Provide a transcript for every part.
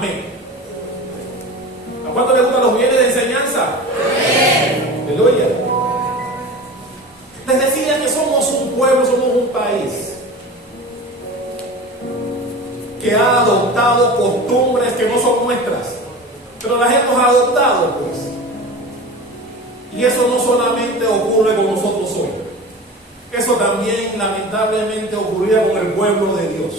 Amén. ¿A cuánto les gustan los bienes de enseñanza? Amén. Aleluya. Les decía que somos un pueblo, somos un país que ha adoptado costumbres que no son nuestras, pero las hemos adoptado, pues. Y eso no solamente ocurre con nosotros hoy. Eso también lamentablemente ocurría con el pueblo de Dios.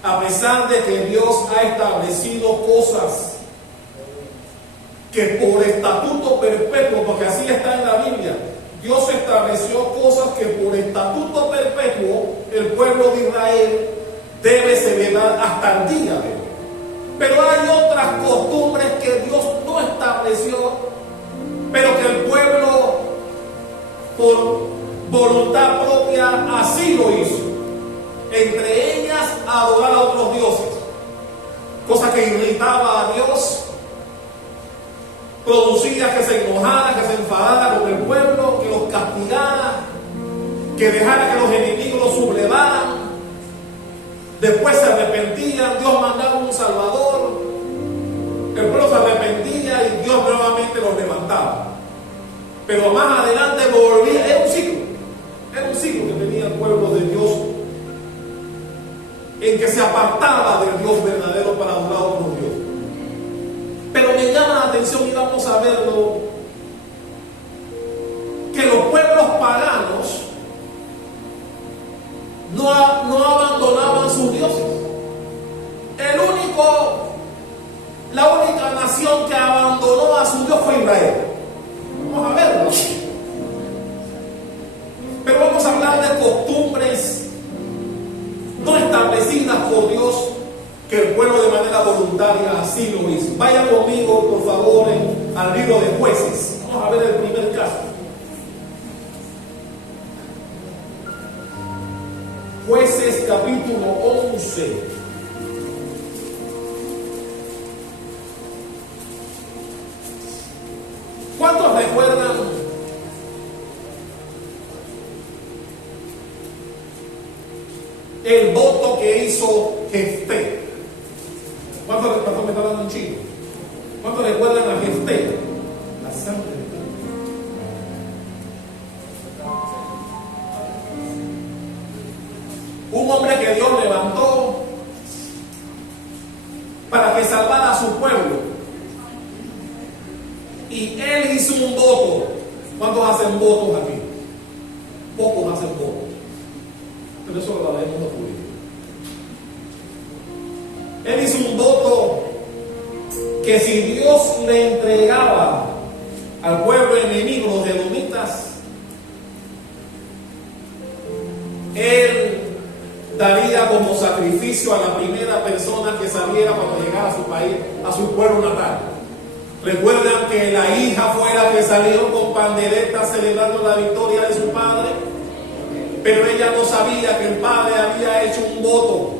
A pesar de que Dios ha establecido cosas que por estatuto perpetuo, porque así está en la Biblia, Dios estableció cosas que por estatuto perpetuo el pueblo de Israel debe celebrar hasta el día de hoy. Pero hay otras costumbres que Dios no estableció, pero que el pueblo por voluntad propia así lo hizo. Entre ellas, adorar a otros dioses, cosa que irritaba a Dios, producía que se enojara, que se enfadara con el pueblo, que los castigara, que dejara que los enemigos los sublevaran. Después se arrepentían, Dios mandaba un Salvador, el pueblo se arrepentía y Dios nuevamente los levantaba. Pero más adelante volvía, era un ciclo que tenía el pueblo de Dios, en que se apartaba del Dios verdadero para adorar a otro Dios. Pero me llama la atención, y vamos a verlo, que los pueblos paganos no abandonaban sus dioses. La única nación que abandonó a su Dios fue Israel. Vamos a verlo. Pero vamos a hablar de costumbres no establecidas por Dios, que el pueblo de manera voluntaria así lo hizo. Vayan conmigo, por favor, al libro de Jueces. Vamos a ver el primer caso. Jueces capítulo 11. ¿Cuántos recuerdan el voto que hizo Jefté? ¿Cuántos recuerdan? Me está hablando en chino. ¿Cuántos recuerdan a Jefté? La sangre de Cristo. Un hombre que Dios levantó para que salvara a su pueblo. Y él hizo un voto. ¿Cuántos hacen votos aquí? Pocos hacen votos. Pero eso lo haremos los judíos. Él hizo un voto que si Dios le entregaba al pueblo enemigo, los edomitas, él daría como sacrificio a la primera persona que saliera cuando llegara a su país, a su pueblo natal. Recuerdan que la hija fue la que salió con panderetas celebrando la victoria de su padre, pero ella no sabía que el padre había hecho un voto,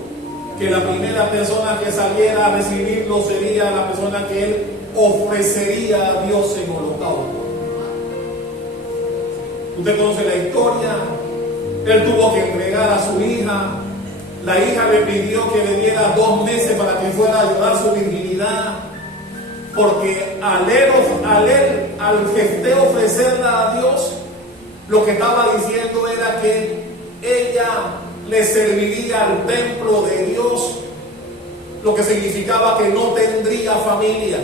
que la primera persona que saliera a recibirlo sería la persona que él ofrecería a Dios en holocausto. Usted conoce la historia. Él tuvo que entregar a su hija. La hija le pidió que le diera 2 meses para que fuera a ayudar su virginidad, porque al Jefté ofrecerla a Dios, lo que estaba diciendo era que ella le serviría al templo de Dios, lo que significaba que no tendría familia.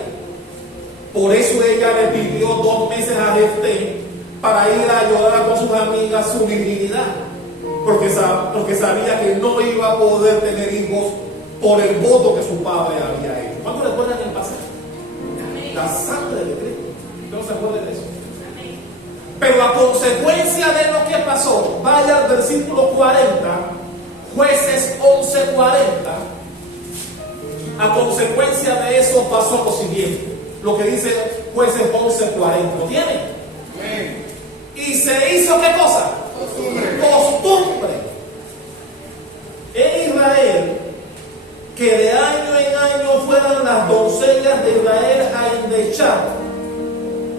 Por eso ella le pidió 2 meses a Jefté para ir a ayudar con sus amigas su virginidad, porque sabía que no iba a poder tener hijos por el voto que su padre había hecho. ¿Cuántos recuerdan el pasaje? La sangre de Cristo. ¿No se acuerdan de eso? Pero a consecuencia de lo que pasó, vaya al versículo 40, Jueces 11:40. A consecuencia de eso pasó lo siguiente, lo que dice Jueces 11:40. ¿Lo tienen? Y se hizo ¿qué cosa? Costumbre en Israel, que de año en año fueran las doncellas de Israel a endechar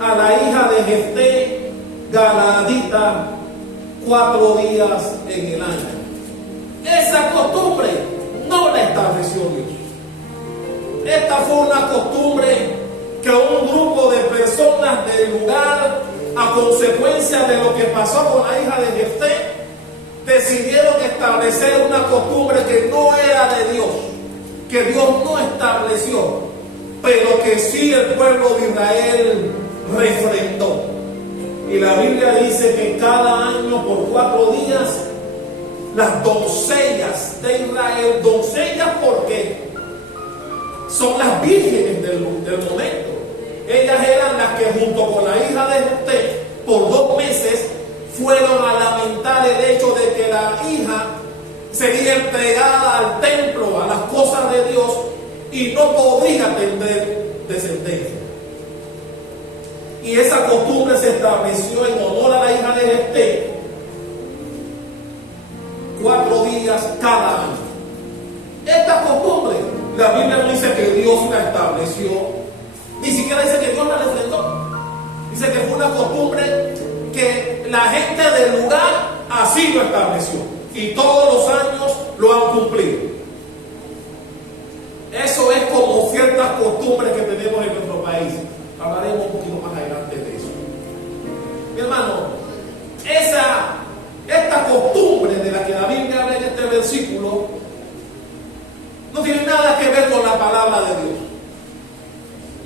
a la hija de Jefté Galaadita 4 días en el año. Esa costumbre no la estableció Dios. Esta fue una costumbre que un grupo de personas del lugar, a consecuencia de lo que pasó con la hija de Jefté, decidieron establecer una costumbre que no era de Dios, que Dios no estableció, pero que sí el pueblo de Israel refrendó. Y la Biblia dice que cada año por 4 días las doncellas de Israel, doncellas porque son las vírgenes del momento, ellas eran las que junto con la hija de Jefté por 2 meses fueron a lamentar el hecho de que la hija sería entregada al templo, a las cosas de Dios, y no podría tener descendencia. Y esa costumbre se estableció en honor a la hija de Jefté 4 días cada año. Esta costumbre, la Biblia no dice que Dios la estableció, ni siquiera dice que Dios la refrendó. Dice que fue una costumbre que la gente del lugar así lo estableció y todos los años lo han cumplido. Eso es como ciertas costumbres que tenemos en nuestro país. Hablaremos un poquito más adelante de eso. Mi hermano, esta costumbre de la que la Biblia habla en este versículo no tiene nada que ver con la palabra de Dios.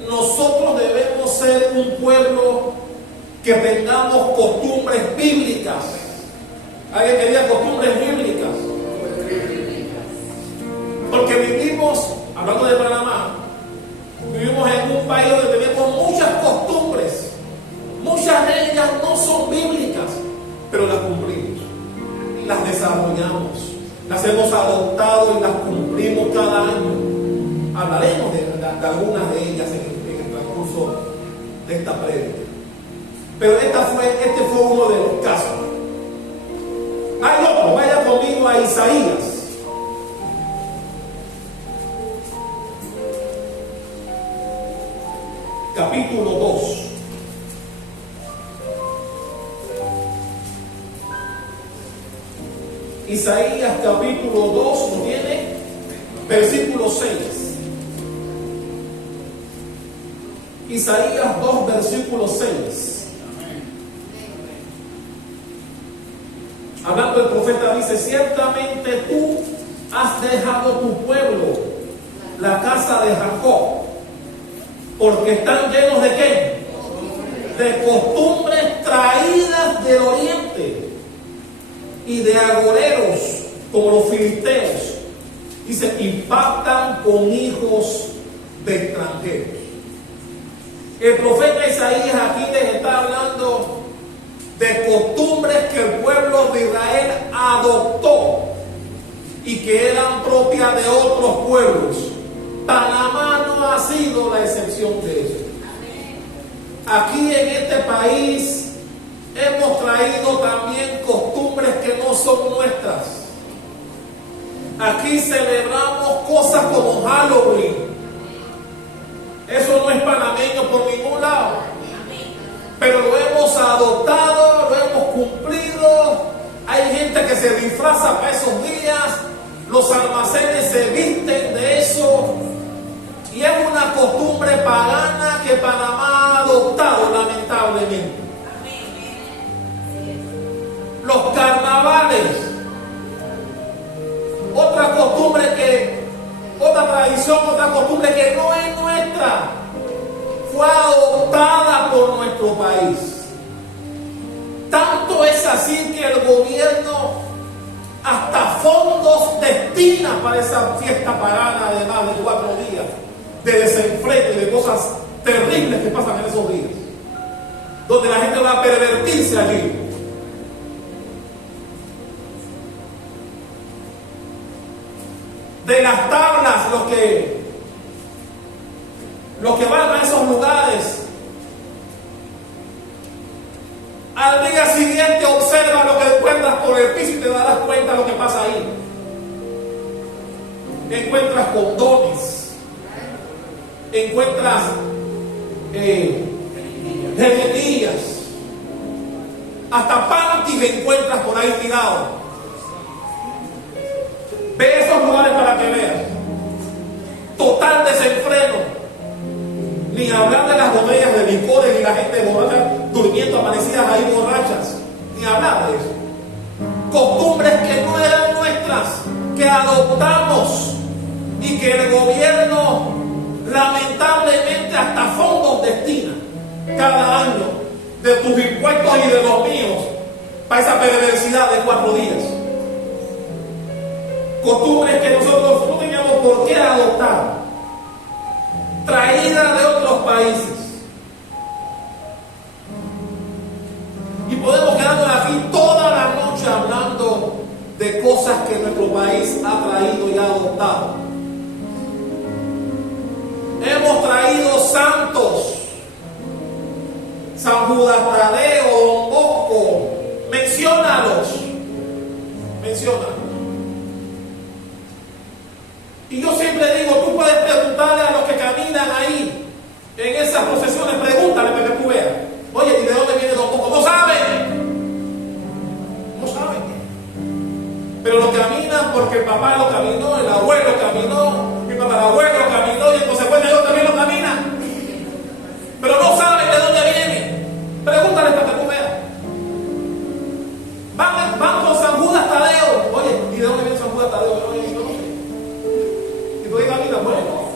Nosotros debemos ser un pueblo que tengamos costumbres bíblicas. Alguien que diga costumbres bíblicas. Porque vivimos, hablando de Panamá, vivimos en un país donde tenemos muchas costumbres. Muchas de ellas no son bíblicas, pero las cumplimos, las desarrollamos, las hemos adoptado y las cumplimos cada año. Hablaremos de algunas de ellas en el transcurso de esta prédica. Pero este fue uno de los casos. Hay otro, vaya conmigo a Isaías. Capítulo 2. Isaías capítulo 2, ¿lo tiene? Versículo 6. Isaías 2, versículo 6. Hablando el profeta dice: ciertamente tú has dejado tu pueblo, la casa de Jacob, porque están llenos de ¿qué? De costumbres traídas del oriente y de agoreros como los filisteos. Dice, impactan con hijos de extranjeros. El profeta Isaías aquí les está hablando de costumbres que el pueblo de Israel adoptó y que eran propias de otros pueblos. Panamá no ha sido la excepción de eso. Aquí en este país hemos traído también costumbres que no son nuestras. Aquí celebramos cosas como Halloween. Eso no es panameño por ningún lado. Pero lo hemos adoptado, lo hemos cumplido. Hay gente que se disfraza para esos días. Los almacenes se visten de eso. Y es una costumbre pagana que Panamá ha adoptado, lamentablemente. Los carnavales, otra tradición, otra costumbre que no es nuestra, fue adoptada por nuestro país. Tanto es así que el gobierno hasta fondos destina para esa fiesta pagana de más de 4 días, de desenfreno y de cosas terribles que pasan en esos días, donde la gente va a pervertirse allí. De las tablas, los que van a esos lugares, al día siguiente observa lo que encuentras por el piso y te darás cuenta de lo que pasa ahí. Encuentras condones, encuentras jeringuillas, hasta panties encuentras por ahí tirados. Ve esos lugares para que veas. Total desenfreno. Nazareno, ni hablar de las botellas de licores y la gente borracha durmiendo, amanecidas ahí borrachas, ni hablar de eso. Costumbres que no eran nuestras, que adoptamos y que el gobierno lamentablemente hasta fondos destina cada año de tus impuestos y de los míos para esa perversidad de 4 días. Costumbres que nosotros no teníamos por qué adoptar, traídas de otros países. Y podemos quedarnos aquí toda la noche hablando de cosas que nuestro país ha traído y ha adoptado. Hemos traído santos, San Judas Tadeo, Don Bosco, menciónalos. Y yo siempre digo, tú puedes preguntarle a los que caminan ahí, en esas procesiones, pregúntale para que tú veas. Oye, ¿y de dónde viene Don Bosco? No saben. Pero lo caminan porque el papá lo caminó, el abuelo caminó, mi papá, el abuelo caminó, y en consecuencia ellos también lo caminan. Pero no saben de dónde viene. Pregúntale para que tú veas. Van con San Judas Tadeo. Oye, ¿y de dónde viene San Judas Tadeo? Oye, yo no sé. Y tú dices, mira, bueno,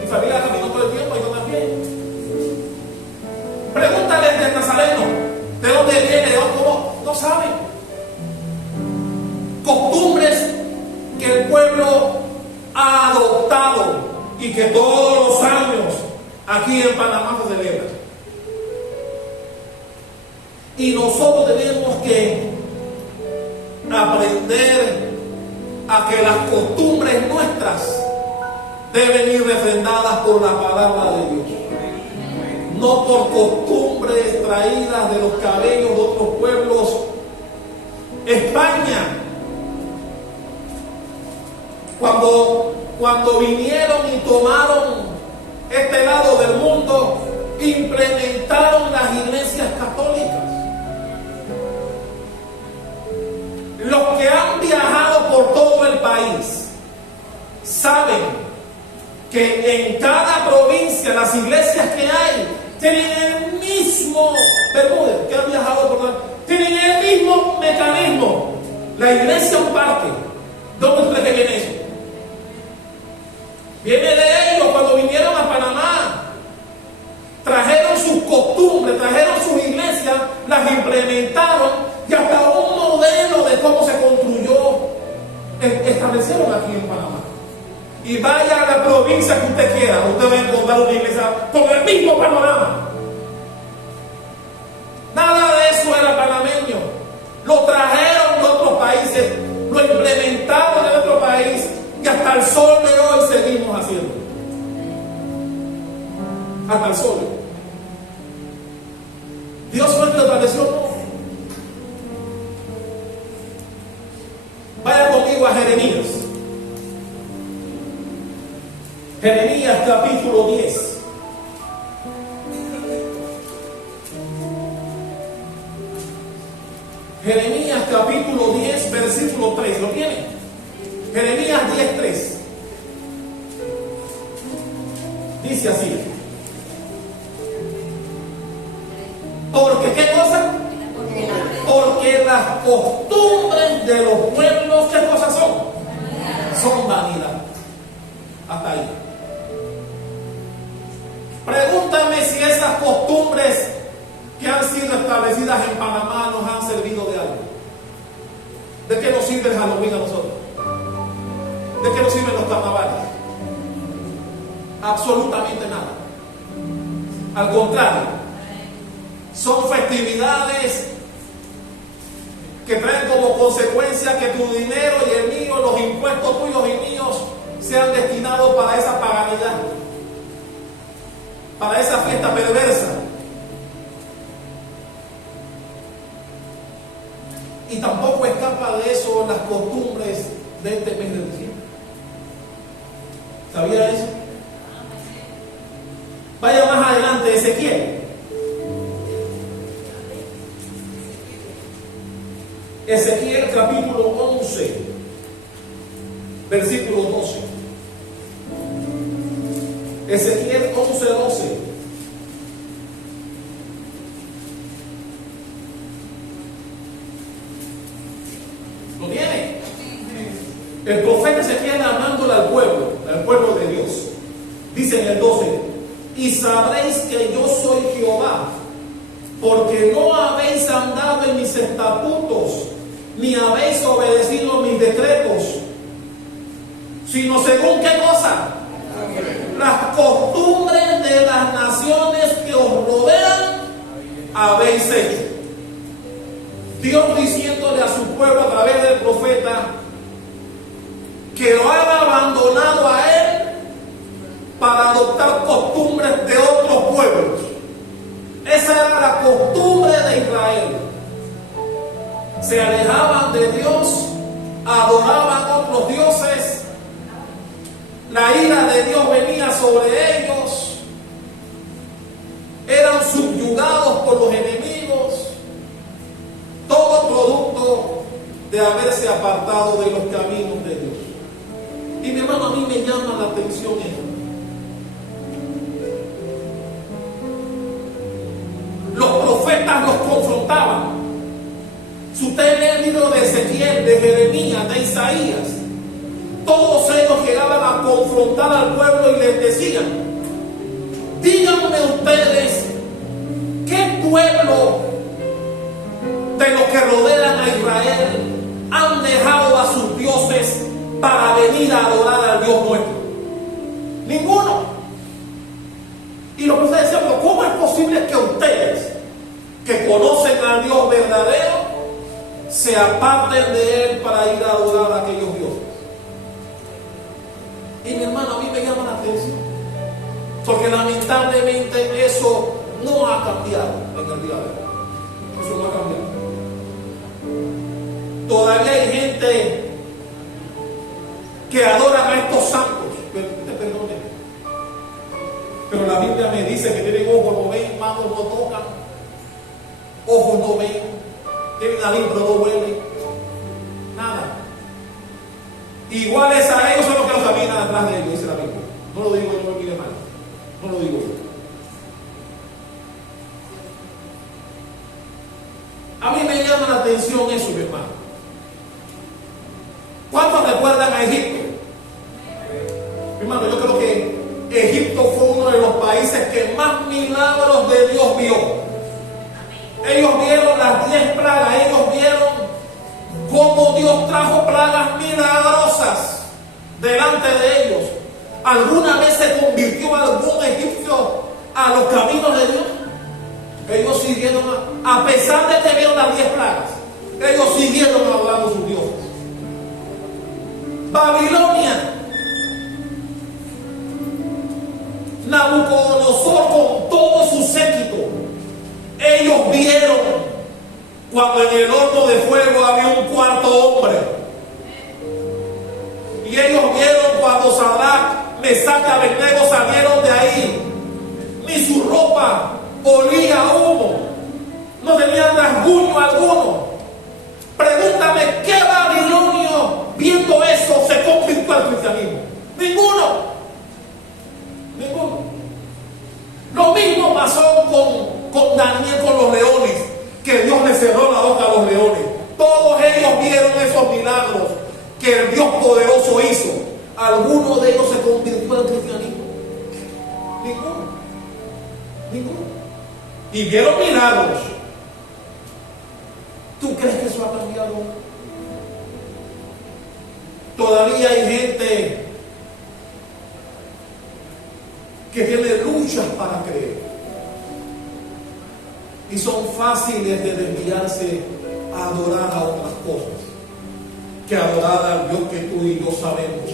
mi familia caminó todo el tiempo y yo también. Pregúntale del Nazareno, ¿de dónde viene? ¿De dónde? ¿Cómo? No saben. Costumbres que el pueblo ha adoptado y que todos los años aquí en Panamá se celebran. Y nosotros tenemos que aprender a que las costumbres nuestras deben ir refrendadas por la palabra de Dios, no por costumbres traídas de los cabellos de otros pueblos. España, cuando vinieron y tomaron este lado del mundo, implementaron las iglesias católicas. Los que han viajado por todo el país saben que en cada provincia las iglesias que hay tienen el mismo, Bermúdez, que han viajado por todo el país, tienen el mismo mecanismo. La iglesia un parque. ¿Dónde tú crees que viene eso? Viene de ellos cuando vinieron a Panamá. Trajeron sus costumbres, trajeron sus iglesias, las implementaron y hasta un modelo de cómo se construyó establecieron aquí en Panamá. Y vaya a la provincia que usted quiera, usted va a encontrar una iglesia con el mismo panorama. Nada de eso era panameño. Lo trajeron de otros países, lo implementaron en otro país y hasta el sol de hoy seguimos haciendo. Hasta el sol. Dios fue el que lo estableció. Vaya conmigo a Jeremías. Jeremías capítulo 10. Jeremías capítulo 10 versículo 3. ¿Lo tiene? Jeremías 10:3. Dice así. Porque ¿qué cosa? Porque las costumbres de los pueblos, ¿qué cosas son? Son vanidad. Hasta ahí. Pregúntame si esas costumbres que han sido establecidas en Panamá nos han servido de algo. ¿De qué nos sirve el Halloween a nosotros? ¿De qué nos sirven los carnavales? Absolutamente nada. Al contrario, son festividades que traen como consecuencia que tu dinero y el mío, los impuestos tuyos y míos, sean destinados para esa paganidad, para esa fiesta perversa. Y tampoco escapa de eso las costumbres de este mes de diciembre. ¿Sabía eso? Vaya más adelante, Ezequiel. Ezequiel capítulo 11, versículo 12. Ezequiel 11:12. ¿Lo tiene? El profeta Ezequiel hablándole al pueblo de Dios. Dice en el 12: y sabréis que yo soy Jehová, porque no habéis andado en mis estatutos, ni habéis obedecido mis decretos, sino según qué cosa, las costumbres de las naciones que os rodean habéis hecho. Dios diciéndole a su pueblo a través del profeta que lo han abandonado a él para adoptar costumbres de otros pueblos. Esa era la costumbre de Israel. Se alejaban de Dios, adoraban otros dioses, la ira de Dios venía sobre ellos, eran subyugados por los enemigos, todo producto de haberse apartado de los caminos de Dios. Y mi hermano, a mí me llama la atención esto. Los profetas los confrontaban. Si usted lee el libro de Ezequiel, de Jeremías, de Isaías, todos ellos llegaban a confrontar al pueblo y les decían: díganme ustedes, ¿qué pueblo de los que rodean a Israel han dejado a sus dioses para venir a adorar al Dios nuestro? Ninguno. Y los profetas decían: pero ¿cómo es posible que ustedes, que conocen al Dios verdadero, se aparten de él para ir a adorar a aquellos dioses? Y mi hermano, a mí me llama la atención, porque lamentablemente eso no ha cambiado en el día de hoy. Eso no ha cambiado. Todavía hay gente que adora a estos santos. Perdone. Pero la Biblia me dice que tienen ojos no ven, manos no tocan, ojos no ven, tienen nariz pero no huelen, nada. Iguales a ellos son los que los caminan atrás de ellos, dice la Biblia. No lo digo yo, no me mire mal, no lo digo yo. A mí me llama la atención eso, mi hermano. ¿Cuántos recuerdan a Egipto? Mi hermano, yo creo que Egipto fue uno de los países que más milagros de Dios vio. Ellos vieron las 10 plagas, ellos vieron cómo Dios trajo plagas milagrosas delante de ellos. ¿Alguna vez se convirtió algún egipcio a los caminos de Dios? Ellos siguieron, a pesar de que vieron las 10 plagas, ellos siguieron adorando a sus dioses. Babilonia, Nabucodonosor con todo su séquito, ellos vieron cuando en el horno de fuego había un cuarto hombre. Y ellos vieron cuando Sadrach, Mesach y Abednego salieron de ahí. Ni su ropa olía a humo, no tenían rasguño alguno. Pregúntame, ¿qué babilonio viendo eso se convirtió al cristianismo? Ninguno. Ninguno. Lo mismo pasó con Daniel, con los leones, que Dios le cerró la boca a los leones. Todos ellos vieron esos milagros que el Dios poderoso hizo. ¿Alguno de ellos se convirtió al cristianismo? Ninguno. Ninguno. Y vieron milagros. ¿Tú crees que eso ha cambiado? Todavía hay gente que tiene luchas para creer. Y son fáciles de desviarse a adorar a otras cosas que adorar al Dios que tú y yo sabemos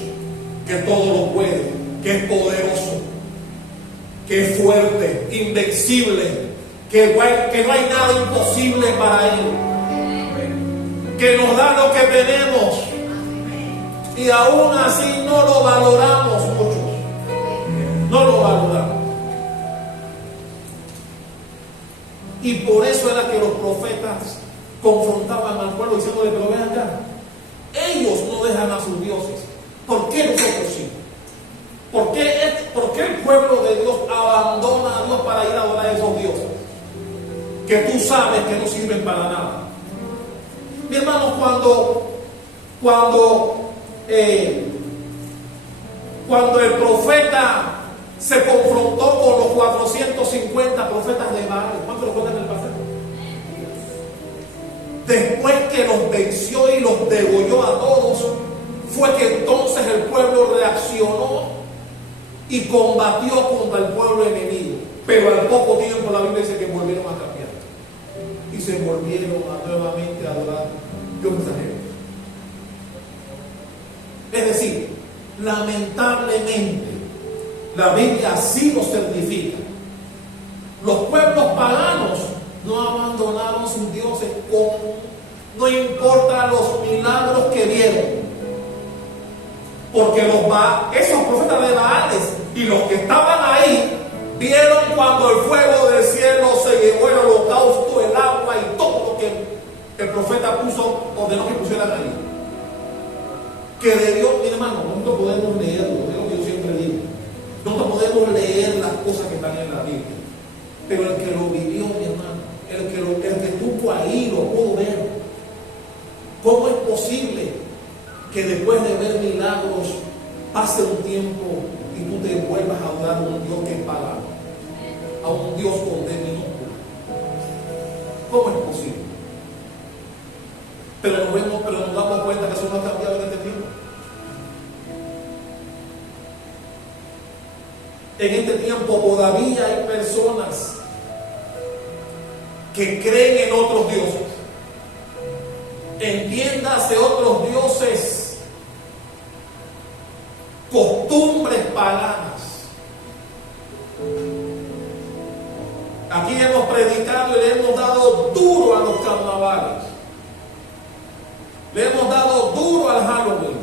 que todo lo puede, que es poderoso, que es fuerte, invencible, que no hay nada imposible para Él, que nos da lo que tenemos y aún así no lo valoramos muchos, no lo valoramos. Y por eso era que los profetas confrontaban al pueblo diciéndole: pero vean acá, ellos no dejan a sus dioses, ¿por qué nosotros sí? ¿Por qué el pueblo de Dios abandona a Dios para ir a adorar a esos dioses que tú sabes que no sirven para nada. Mi hermano, cuando el profeta se confrontó con los 450 profetas de Baal, ¿cuántos lo cuentan en el pasado? Después que los venció y los degolló a todos, fue que entonces el pueblo reaccionó y combatió contra el pueblo enemigo. Pero al poco tiempo la Biblia dice que volvieron a cambiar y se volvieron nuevamente a adorar dioses ajenos. Es decir, lamentablemente la Biblia así lo certifica. Los pueblos paganos no abandonaron sus dioses, no importa los milagros que vieron, porque esos profetas de Baales y los que estaban ahí vieron cuando el fuego del cielo se llevó el holocausto, el agua y todo lo que el profeta ordenó que pusieran ahí. Que de Dios, mi hermano, nosotros podemos leerlo, es lo que yo siempre digo. Nosotros podemos leer las cosas que están en la Biblia, pero el que lo vivió, mi hermano, el que estuvo ahí lo pudo ver. ¿Cómo es posible que después de ver milagros pase un tiempo y tú te vuelvas a adorar a un Dios que es pagano, a un Dios con D minúscula? ¿Cómo es posible? Pero nos damos cuenta que eso no ha cambiado en este tiempo. En este tiempo todavía hay personas que creen en otros dioses. Entiéndase, otros dioses, costumbres paganas. Aquí hemos predicado y le hemos dado duro a los carnavales. Le hemos dado duro al Halloween.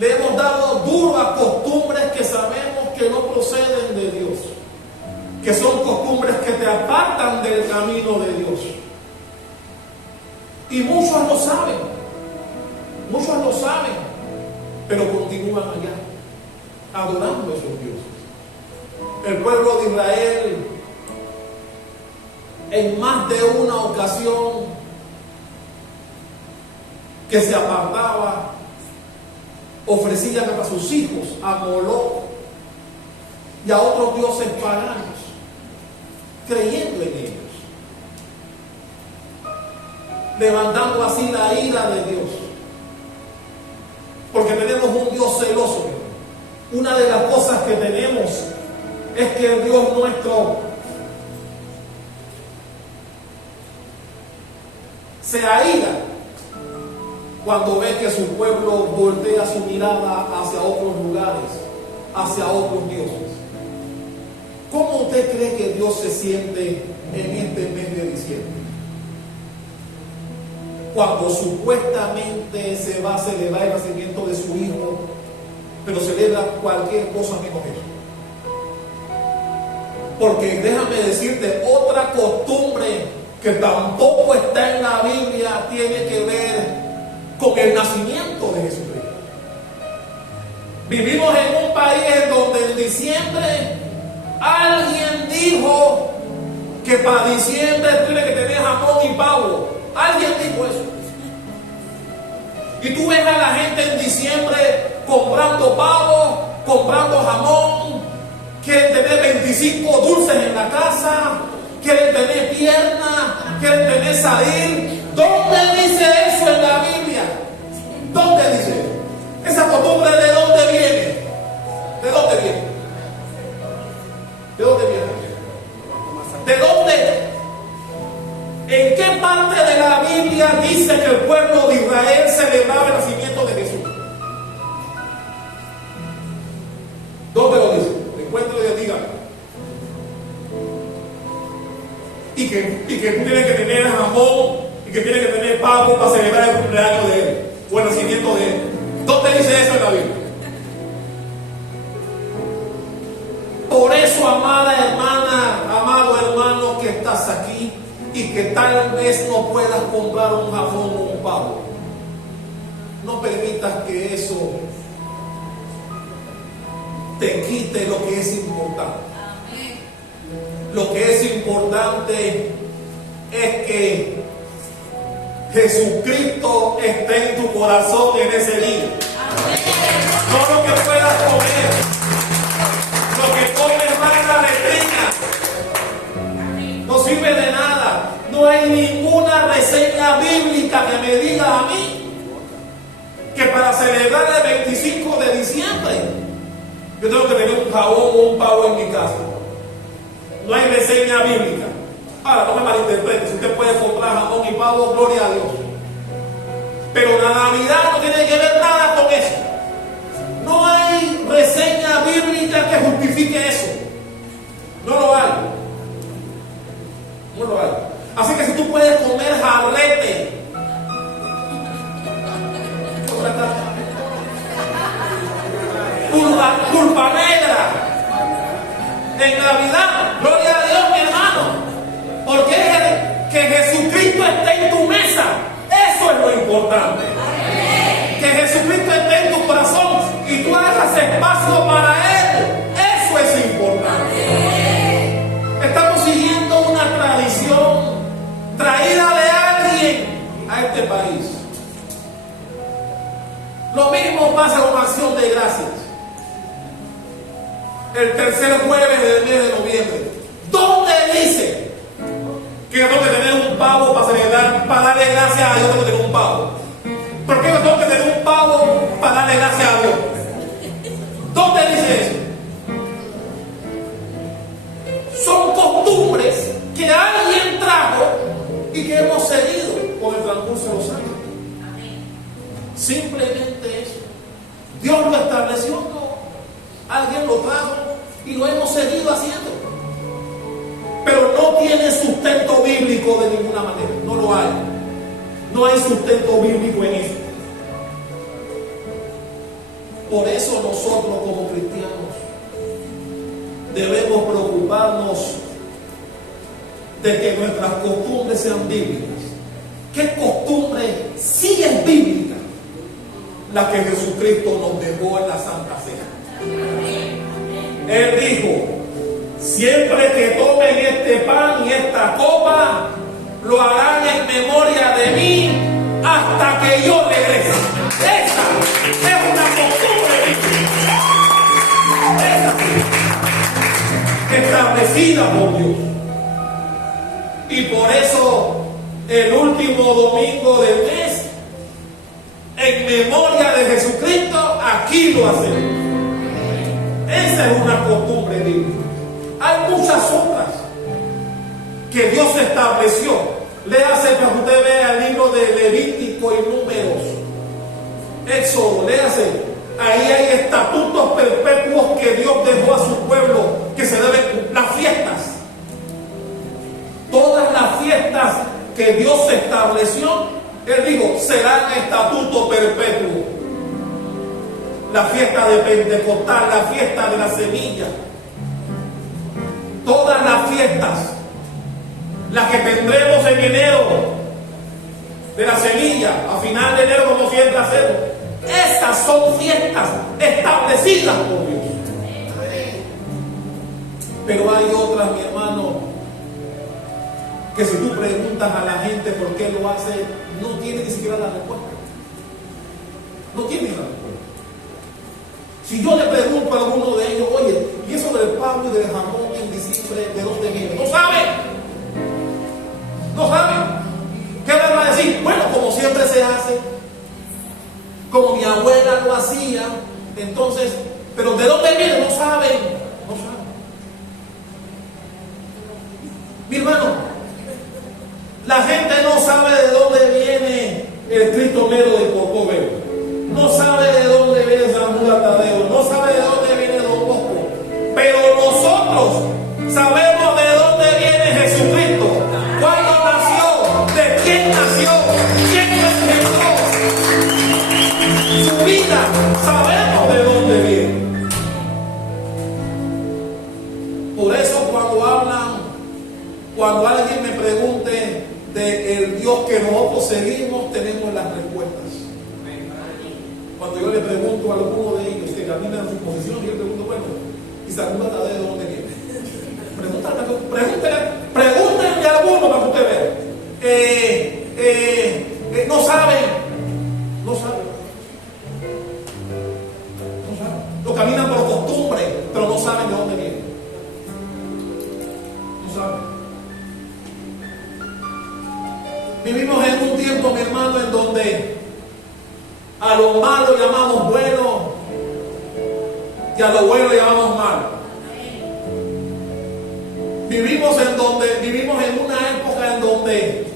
Le hemos dado duro a costumbres que sabemos que no proceden de Dios, que son costumbres que te apartan del camino de Dios. Y muchos lo saben, pero continúan allá, adorando a esos dioses. El pueblo de Israel, en más de una ocasión que se apartaba, ofrecían a sus hijos a Moloch y a otros dioses paganos, creyendo en ellos, levantando así la ira de Dios, porque tenemos un Dios celoso. Una de las cosas que tenemos es que el Dios nuestro se aira cuando ve que su pueblo voltea su mirada hacia otros lugares, hacia otros dioses. ¿Cómo usted cree que Dios se siente en este mes de diciembre? Cuando supuestamente se va a celebrar el nacimiento de su hijo, pero celebra cualquier cosa menos eso. Porque déjame decirte, otra costumbre que tampoco está en la Biblia tiene que ver con el nacimiento de Jesucristo. Vivimos en un país en donde en diciembre alguien dijo que para diciembre tiene que tener jamón y pavo. Alguien dijo eso. Y tú ves a la gente en diciembre comprando pavo, comprando jamón, quieren tener 25 dulces en la casa, quieren tener pierna, quieren tener salir. ¿Dónde dice eso en la Biblia? ¿Dónde dice? ¿Esa costumbre de dónde viene? ¿De dónde viene? ¿De dónde viene? ¿De dónde? ¿En qué parte de la Biblia dice que el pueblo de Israel celebraba el nacimiento de Jesús? ¿Dónde lo dice? Encuéntralo y dígame. Y que tú tienes que tener jamón y que tienes que tener pavo para celebrar el cumpleaños de él o el nacimiento de él. ¿Dónde dice eso en la Biblia? Por eso, amada hermana, amado hermano que estás aquí y que tal vez no puedas comprar un jamón o un pavo, no permitas que eso te quite lo que es importante. Lo que es importante es que Jesucristo esté en tu corazón en ese día. No lo que puedas comer, lo que comes va en la letrina. No sirve de nada. No hay ninguna reseña bíblica que me diga a mí que para celebrar el 25 de diciembre yo tengo que tener un jabón o un pavo en mi casa. No hay reseña bíblica. Ahora, no me malinterprete, si usted puede comprar jamón y pavo, gloria a Dios. Pero la Navidad no tiene que ver nada con eso. No hay reseña bíblica que justifique eso. No lo hay. No lo hay. Así que si tú puedes comer jarrete, culpa negra en Navidad, gloria a Dios, mi hermano, porque que Jesucristo esté en tu mesa, eso es lo importante. Que Jesucristo esté en tu corazón y tú hagas espacio para Él, eso es importante. Estamos siguiendo una tradición traída de alguien a este país. Lo mismo pasa con Acción de Gracias. El tercer jueves del mes de noviembre, ¿dónde dice que yo tengo que tener un pavo para celebrar, para darle gracias a Dios? Tengo que tener un pavo. ¿Por qué yo tengo que tener un pavo para darle gracias a Dios? ¿Dónde dice eso? Son costumbres que alguien trajo y que hemos seguido con el transcurso de los años. Simplemente eso. Dios lo estableció, alguien lo trajo y lo hemos seguido haciendo. Pero no tiene sustento bíblico de ninguna manera. No lo hay. No hay sustento bíblico en eso. Por eso nosotros como cristianos debemos preocuparnos de que nuestras costumbres sean bíblicas. ¿Qué costumbre sí es bíblica? La que Jesucristo nos dejó en la Santa Cena. Él dijo: siempre que tomen este pan y esta copa, lo harán en memoria de mí hasta que yo regrese. Esa es una costumbre bíblica. Esa establecida por Dios. Y por eso el último domingo del mes, en memoria de Jesucristo, aquí lo hacemos. Esa es una costumbre bíblica. Hay muchas otras que Dios estableció. Léase para que usted vea el libro de Levítico y Números, Éxodo, léase. Ahí hay estatutos perpetuos que Dios dejó a su pueblo, que se deben, las fiestas. Todas las fiestas que Dios estableció, Él dijo, serán estatuto perpetuo. La fiesta de Pentecostal, la fiesta de la semilla, todas las fiestas, las que tendremos en enero, de la semilla, a final de enero como siempre hacemos, esas son fiestas establecidas por Dios. Pero hay otras, mi hermano, que si tú preguntas a la gente por qué lo hace, no tiene ni siquiera la respuesta. No tiene la respuesta. Si yo le pregunto a alguno de ellos, oye, ¿y eso del pavo y del jamón en diciembre, de dónde viene? No saben. No saben. ¿Qué me van a decir? Bueno, como siempre se hace, como mi abuela lo hacía, entonces, pero ¿de dónde viene? No saben. No saben. Mi hermano, la gente no sabe de dónde viene el Cristo Mero de Portobelo. No sabe de dónde viene San Judas Tadeo, no sabe de dónde viene Don Bosco, pero nosotros sabemos de dónde viene Jesucristo, cuándo nació, de quién nació, quién lo engendró, su vida, sabemos de dónde viene. Por eso cuando alguien me pregunte del Dios que nosotros seguimos, tenemos las respuestas. Cuando yo le pregunto a alguno de ellos que caminan su posición, yo le pregunto, bueno, y Sagún Matadero de dónde viene. Pregúntenle a alguno para que usted vea. No saben. Lo caminan por costumbre, pero no saben de dónde viene. No saben. Vivimos en un tiempo, mi hermano, en donde a lo malo llamamos bueno y a lo bueno llamamos malo. Vivimos en una época en donde,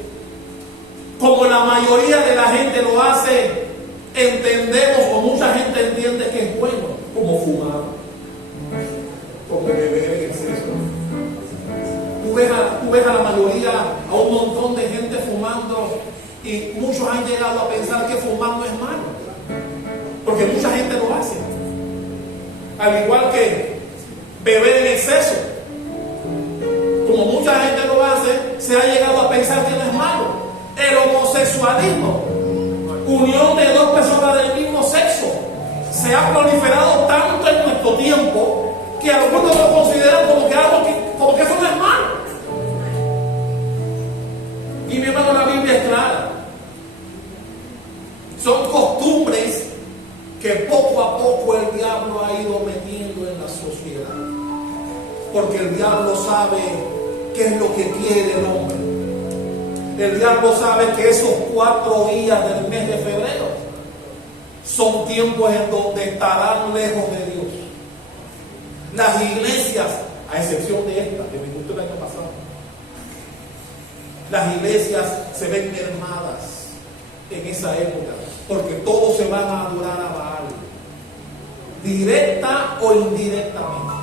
como la mayoría de la gente lo hace, entendemos, o mucha gente entiende que es bueno, como fumar, como beber en exceso. Tú ves a la mayoría, a un montón de gente fumando, y muchos han llegado a pensar que fumar no es malo, porque mucha gente lo hace. Al igual que beber en exceso, como mucha gente lo hace, se ha llegado a pensar que no es malo. El homosexualismo, unión de dos personas del mismo sexo, se ha proliferado tanto en nuestro tiempo que algunos lo consideran como que eso no es malo. Y mi hermano, la Biblia es clara. Son costumbres que poco a poco el diablo ha ido metiendo en la sociedad, porque el diablo sabe qué es lo que quiere el hombre. El diablo sabe que esos 4 días del mes de febrero son tiempos en donde estarán lejos de Dios. Las iglesias, a excepción de esta, que me gustó el año pasado, las iglesias se ven mermadas en esa época, porque todos se van a adorar a Baal, directa o indirectamente.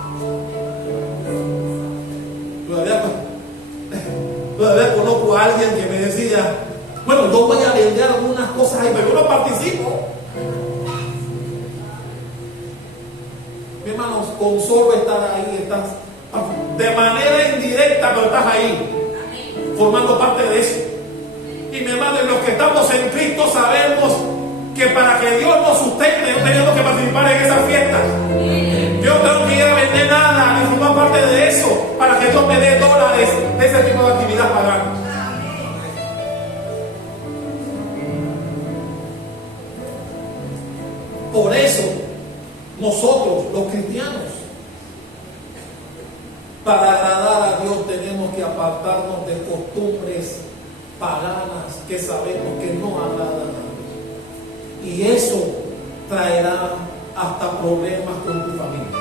Todavía conozco a alguien que me decía, bueno, yo voy a vender algunas cosas ahí, pero yo no participo. Mi hermano, con solo estar ahí, estás de manera indirecta, pero estás ahí, formando parte de eso. Y mi hermano, los que estamos en Cristo sabemos que para que Dios nos sustente, no tenemos que participar en esas fiestas. Yo no tengo que ir a vender nada ni formar parte de eso para que Dios me dé dólares de ese tipo de actividad pagana. Por eso, nosotros, los cristianos, para agradar a Dios tenemos que apartarnos de costumbres paganas que sabemos que no agradan a Dios. Y eso traerá hasta problemas con tu familia.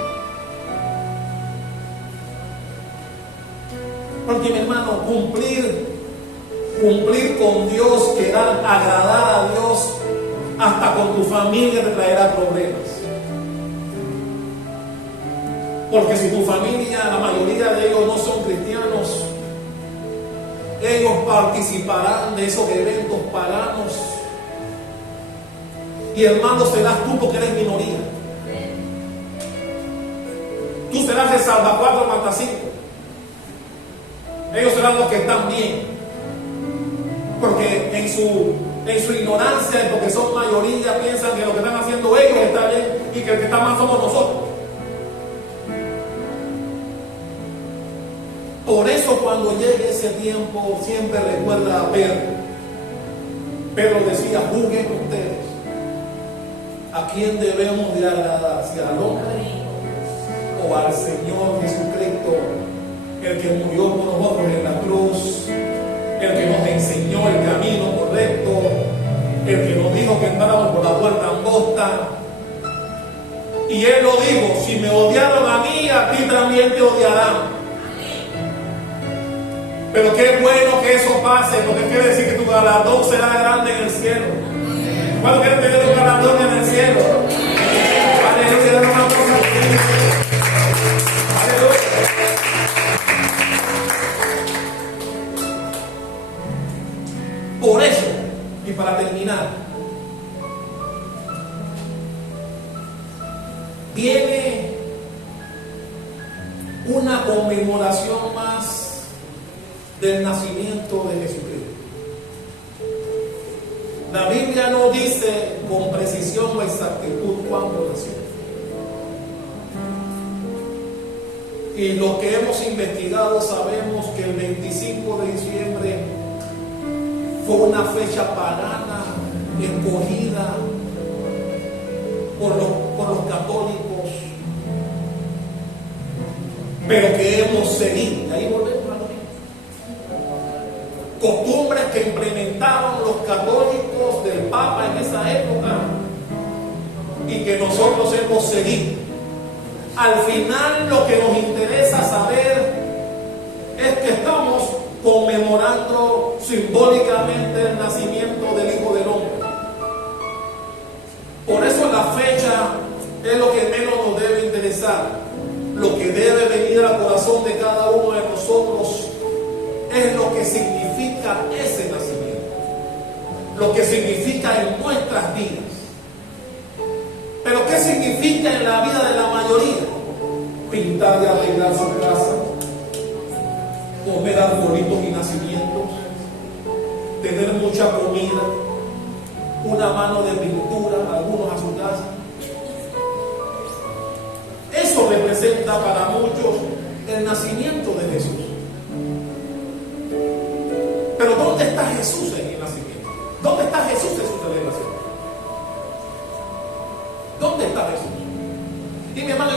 Porque, mi hermano, cumplir con Dios, querer agradar a Dios, hasta con tu familia te traerá problemas. Porque si tu familia, la mayoría de ellos no son cristianos, ellos participarán de esos eventos paganos. Y hermano, serás tú porque eres minoría. Tú serás el salvacuatro matacinco. Ellos serán los que están bien. Porque en su ignorancia, porque son mayoría, piensan que lo que están haciendo ellos está bien y que el que está mal somos nosotros. Por eso cuando llegue ese tiempo, siempre recuerda a Pedro. Pedro decía, juzguen ustedes a quién debemos de agradar, si al hombre o al Señor Jesucristo, el que murió por nosotros en la cruz, el que nos enseñó el camino correcto, el que nos dijo que entráramos por la puerta angosta. Y él lo dijo, si me odiaron a mí, a ti también te odiarán. Pero qué bueno que eso pase, porque quiere decir que tu galardón será grande en el cielo. ¿Cuándo quieres tener un galardón en el cielo? Aleluya, una cosa. Aleluya. Por eso, y para terminar, viene una conmemoración más del nacimiento de Jesucristo. La Biblia no dice con precisión o exactitud cuándo nació. Y los que hemos investigado sabemos que el 25 de diciembre fue una fecha pagana escogida por los católicos, pero que hemos seguido. Y ahí volvemos a lo mismo. Costumbres que implementaron los católicos del Papa en esa época y que nosotros hemos seguido. Al final lo que nos interesa saber es que estamos conmemorando simbólicamente el nacimiento del Hijo del Hombre. Por eso la fecha es lo que menos nos debe interesar. Lo que debe venir al corazón de cada uno de nosotros es lo que significa ese nacimiento, lo que significa en nuestras vidas. Pero ¿qué significa en la vida de la mayoría? Pintar y arreglar su casa, comer arbolitos y nacimientos, tener mucha comida, una mano de pintura, algunos a su casa. Eso representa para muchos el nacimiento de Jesús. Pero ¿dónde está Jesús en el nacimiento? ¿Dónde está Jesús en su celebración? ¿Dónde está Jesús? Y mi hermano,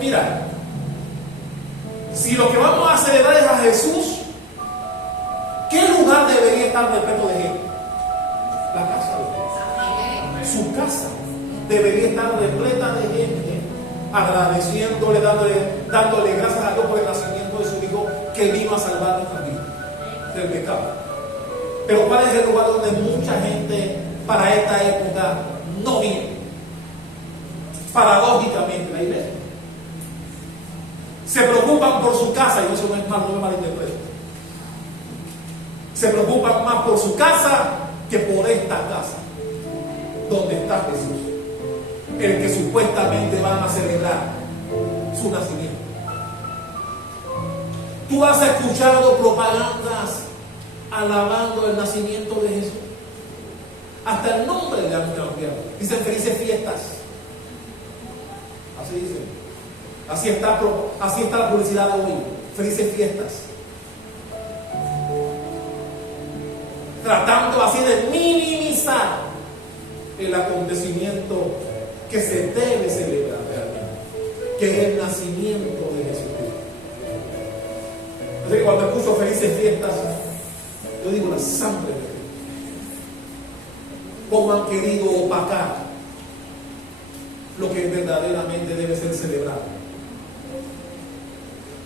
mira, si lo que vamos a celebrar es a Jesús, ¿qué lugar debería estar repleto de gente? La casa de Dios. Su casa debería estar repleta de gente, agradeciéndole, dándole gracias a Dios por el nacimiento de su Hijo, que vino a salvar nuestra vida del pecado. Pero ¿cuál es el lugar donde mucha gente para esta época no viene? Paradójicamente, la iglesia. Se preocupan por su casa, y eso no es malo, no me malinterpreten. Se preocupan más por su casa que por esta casa, donde está Jesús, el que supuestamente van a celebrar su nacimiento. Tú has escuchado propagandas alabando el nacimiento de Jesús. Hasta el nombre le han cambiado. Dicen felices fiestas. Así dicen. Así está la publicidad de hoy. Felices fiestas. Tratando así de minimizar el acontecimiento que se debe celebrar realmente, que es el nacimiento de Jesucristo. Así que cuando escucho felices fiestas, yo digo la sangre de Cristo. Cómo han querido opacar lo que verdaderamente debe ser celebrado.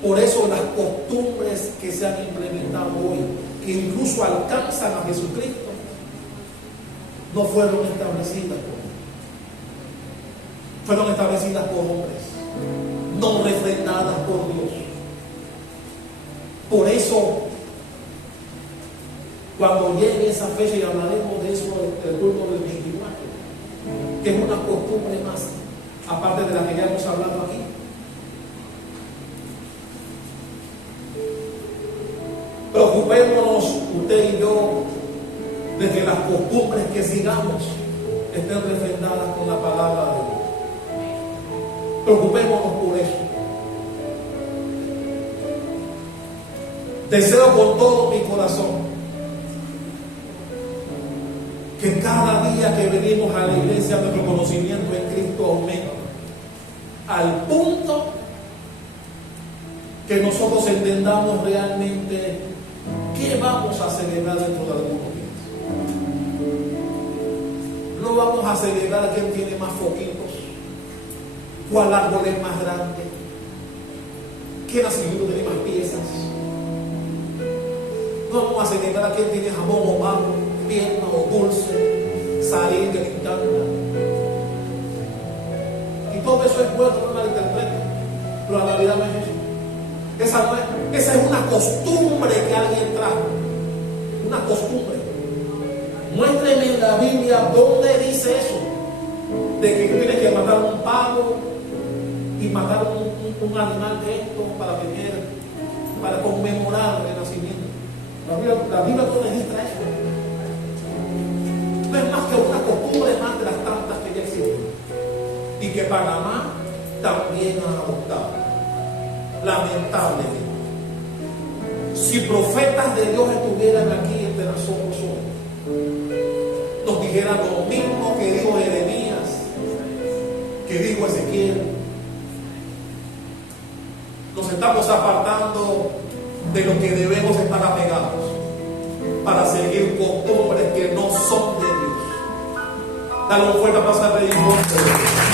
Por eso las costumbres que se han implementado hoy, que incluso alcanzan a Jesucristo, no fueron establecidas por Él. Fueron establecidas por hombres, no refrendadas por Dios. Por eso, cuando llegue esa fecha, y hablaremos de eso el culto del 24, que es una costumbre más, aparte de la que ya hemos hablado aquí. Preocupémonos, usted y yo, de que las costumbres que sigamos estén refrendadas con la palabra de Dios. Preocupémonos por eso. Deseo con todo mi corazón que cada día que venimos a la iglesia nuestro conocimiento en Cristo aumente al punto que nosotros entendamos realmente qué vamos a celebrar dentro de algunos días. No vamos a celebrar a quién tiene más foquitos, cuál árbol es más grande, qué nacimiento tiene más piezas. No vamos a celebrar a quién tiene jamón o pan, pierna o dulce, salir que le encanta. Y todo eso es bueno, no malinterpreten, pero la realidad no es eso. Esa es una costumbre que alguien trajo. Una costumbre. Muéstreme en la Biblia dónde dice eso. De que tienes que matar un pavo y matar un animal de esto para conmemorar el nacimiento. La Biblia no registra eso. No es más que una costumbre más de las tantas que ya existen. Y que Panamá también ha adoptado. lamentablemente. Si profetas de Dios estuvieran aquí entre nosotros hoy, nos dijeran lo mismo que dijo Jeremías, que dijo Ezequiel. Nos estamos apartando de lo que debemos estar apegados para seguir costumbres que no son de Dios. Dale un fuerte aplauso al Rey.